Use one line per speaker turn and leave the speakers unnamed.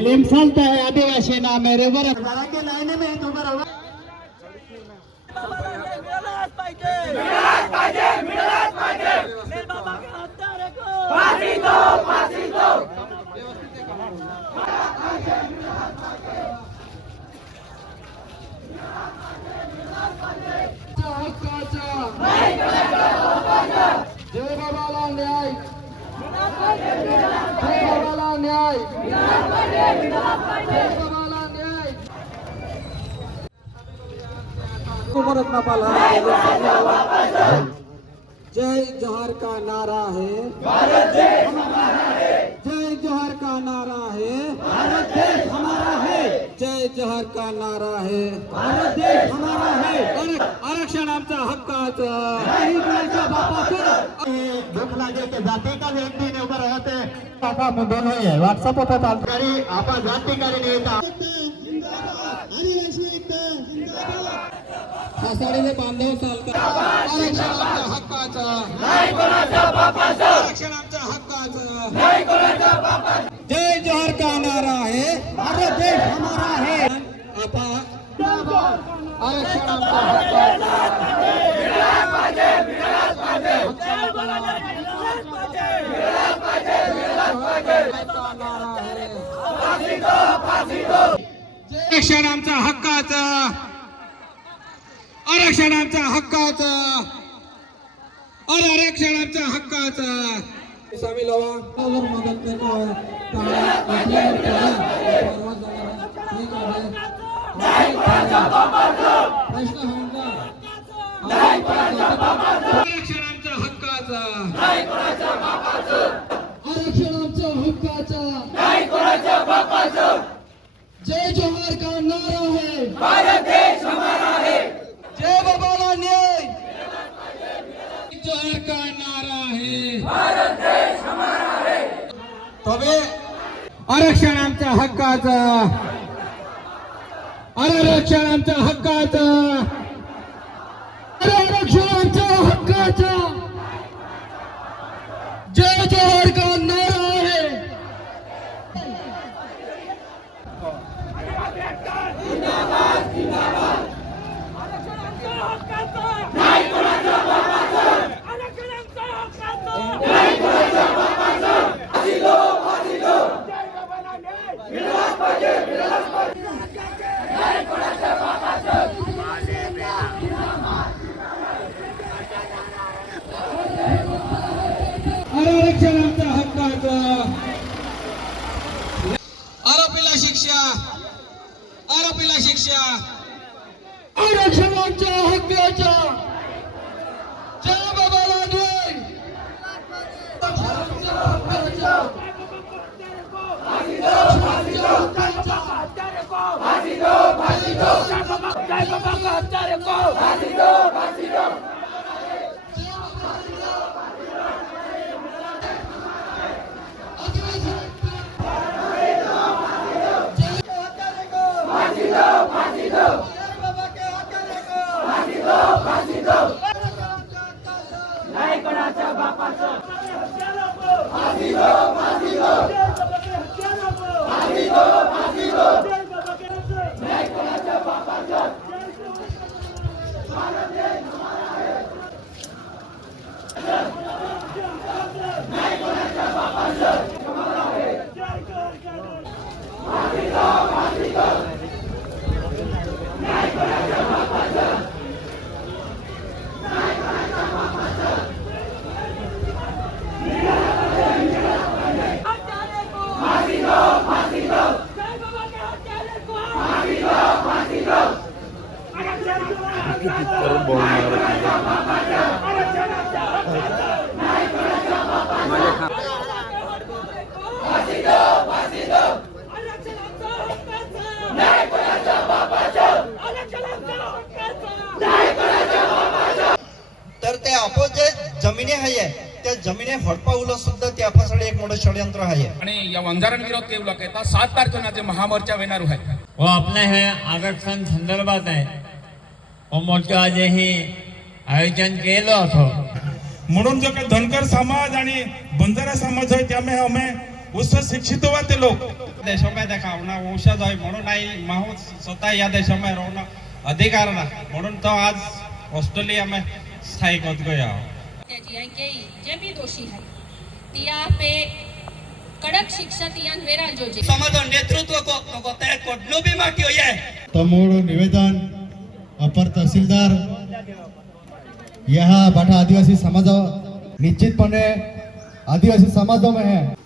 चालत आहे आदिवासी नाम आहे रे बरं
मिळालाच पाहिजे मिळालाच पाहिजे मिळालाच पाहिजे मेरे बाबा के हत्यारे को फांसी दो फांसी दो
जय बाबाला न्याय जय बाबाला न्याय जय बाबाला न्याय जय जोहर का नारा है जय जोहर का नारा है भारत देश हमारा है जोहर का नारा है भारत देश हमारा है आरक्षण आमचा हक्काचा. भूक लागे ते जाती का व्यक्ती? ने उभं राहते. पापा आपण दोन आहे. व्हॉट्सअप होता तालकारी आपण जातीकारी नेता. आदिवासी एकता सासाडीले बांधव चालतात आरक्षण आमच्या हक्काचं. आरक्षण आमच्या हक्काचं. आरक्षण आमच्या हक्काचं. आरक्षण आमच्या हक्काचा. आरक्षण आमच्या हक्काचं. अरे आरक्षण सामील व्हा मदत आरक्षण आमच्या हक्काचा. आरक्षण आमच्या हक्काचं जय जोहार का नारा है भारत देश हमारा है जय बाबाला न्याय जोहार का नारा है भारत देश हमारा है तबे आरक्षण आमच्या हक्काचा आरक्षण आमच्या हक्काचं. आरक्षण आमच्या हक्काचं. जय जोहर का नारा आहे?
आरक्षणांचा हक्काचा नाही कोणाच्या बापाचा आरक्षणांचा हक्काचा नाही कोणाच्या बापाचा फाशी दो फाशी दो जय बाबाला न्याय मिळालाच पाहिजे मिळालाच पाहिजे नाही कोणाच्या बापाचा
आरक्षण आमच्या आरोपीला शिक्षा. आरोपीला शिक्षा.
नाही कोणाच्या बापाचं फाशी दो फाशी दो जय बाबा के हत्यारे को फाशी दो फाशी दो
तर ते आपण जे जमिनी आहे त्या जमिनी हडपावलं सुद्धा त्यापासून एक मोठं षडयंत्र आहे
आणि या वंजारण विरोध केवळ येतात. सात तारखेला महामोर्चा येणार आहे
व आपल्या हे आरक्षण संदर्भात आहे. व मोर्चाचे हे आयोजन केलं होतं.
म्हणून जो काही धनगर समाज आणि बंजारा समाज आहे त्यामुळे आम्ही उच्च शिक्षित हुआ ते लोग
देशामध्ये देखा ना वंशज आहे म्हणून आई माहू स्वतः या देशामध्ये राहणं अधिकार ना म्हणून तो आज ऑस्ट्रेलियामध्ये स्थायिक होत गया.
जी आई के जे भी दोषी है तिया पे कड़क शिक्षा तियान वेरा जो जे
समाज नेतृत्व को गोताय कोडलो भी माटी होय
तमोड़ निवेदन अपर तहसीलदार यहाँ बाटा आदिवासी समाज निश्चितपणे आदिवासी समाजों में है।